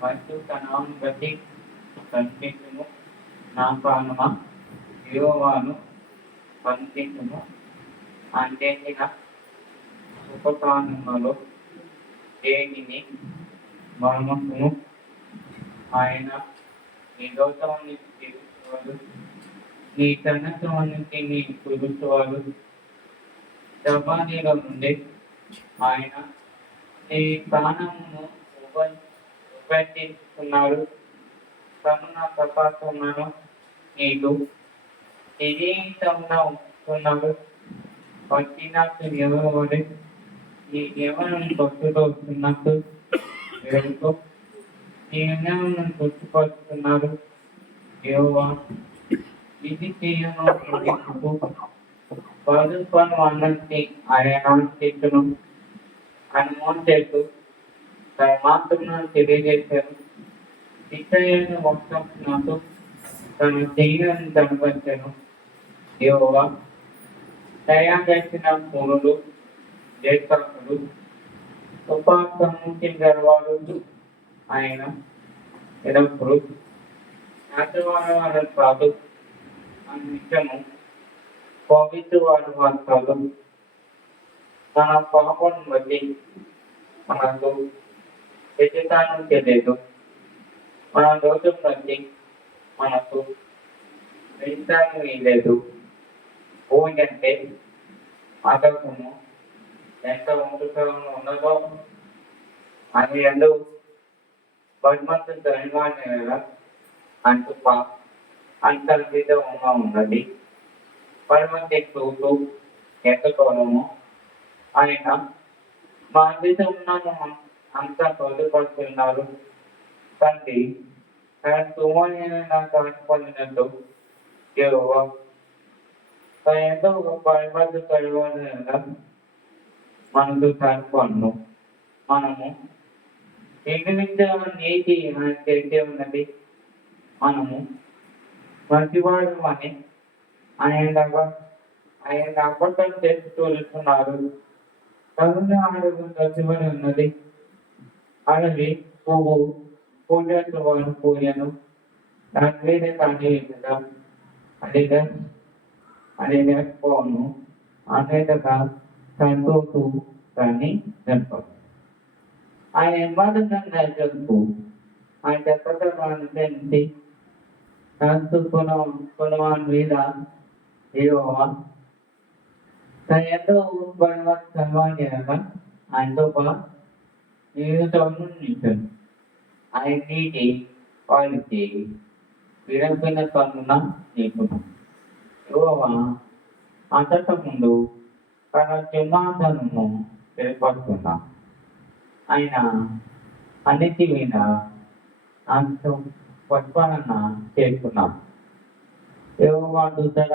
మరియు తనను బట్టి కనిపించును. నా ప్రాణమా యెహోవాను కనిపించును. అంతేసిన ఉపకారణములలో దేనిని మర్మమును ఆయన నీ దోషాన్ని తీర్చువాడు, నీ కన్నత్వానికి నీ కుదుర్చువాడు. జపానీల నుండి ఆయన నీ ప్రాణమును ఉపేక్షిస్తున్నాడు. తను నా ప్రకాశములను నీకు కిరీటంగా ఉంచుతున్నాడు. వచ్చినట్టు ఎవరి నీ ఎవరిని భక్తులు వస్తున్నట్టు ఎవరితో నీ వినయాలను గుర్తుపరుస్తున్నాడు. యెహోవా ఇది చేయను పను అన్నది ఆయన చెట్టును హనుమాన్ చెట్టు తన మాత్రం తెలియజేశారు. ఇతరులను మొత్తం నాకు తన చెయ్యను కనపరిచాను. యెహోవా తయారు పూలు దేశాలు ఉపాసము గర్వాలు ఆయన ఎడప్పుడు నాటవాడు కాదు. నిత్యము పవిత్రవాడు వాడు కాదు. మన పాపం బట్టి మనకు వ్యతితానం తెలియదు. మన దోషం బట్టి మనకు వ్యతితానం లేదు. భూమి అంటే ఆకాశము ఎంత ఉంటుకరంగా ఉన్నదో అది ఎందు భగవంతుడు ధన్యవాద అంటుప అంతర్గతంగా ఉన్నది. పరమతి చూస్తూ ఎత్తుకోవడము ఆయన మా జీవితంలో అంతా పొందుపడుతున్నారు. తండ్రి తన సుమోని కాకపోయినట్టు యెహోవా తన ఎంతో పరమతి కలిగిన మనకు కనుకొను. మనము ఎగిరించే నీతి మనకు తెలిసే ఉన్నది. మనము మంచివాడు అని ఆయన అబద్ధం చేస్తూ వెళ్తున్నారు. కరుణ అడుగు మంచివాడు ఉన్నది. అలాగే పువ్వు పూజలు వాడు పూజను దాని మీద కానీ అదేగా అది లేకపోను అనేటగా సంతోషు కానీ జరుపు ఆయన ఎంబాధంగా జరుపు ఆయన చెప్పి కొనవాని మీద యెహోవా తన ఎంతో సర్వాంగంగా ఆయనతో జీవితంలో నిలిచాడు. ఆయన నీటి వారికి విరమిన కన్నున నీకును. యెహోవా అంతట ముందు తన సింహాసనము ఏర్పడుతున్నా ఆయన అన్నిటి మీద అంత పరిపాలన చేస్తున్నాం. యెహోవా దూతల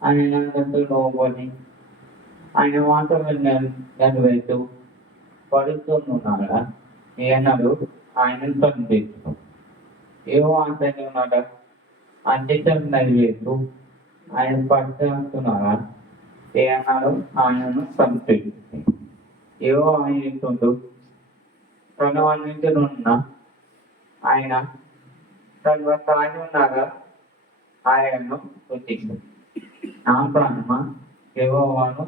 ఆయన లోబడి ఆయన మాత్రమే నెరవేరుతూ పడుతున్నాడా ఏనాడు ఆయన సందేశం యెహోవా అంతనే ఉన్నాడా అంత్యం నెరవేరుతూ ఆయన పడుతున్నాడా ఏనాడు ఆయనను సంతృప్తి యెహోవా ఆయనతో ప్రణవాన్నింటినున్న ఆయన సర్వసాయి ఉన్నాగా ఆయనను స్తుతించు. నా ప్రాణమా యెహోవాను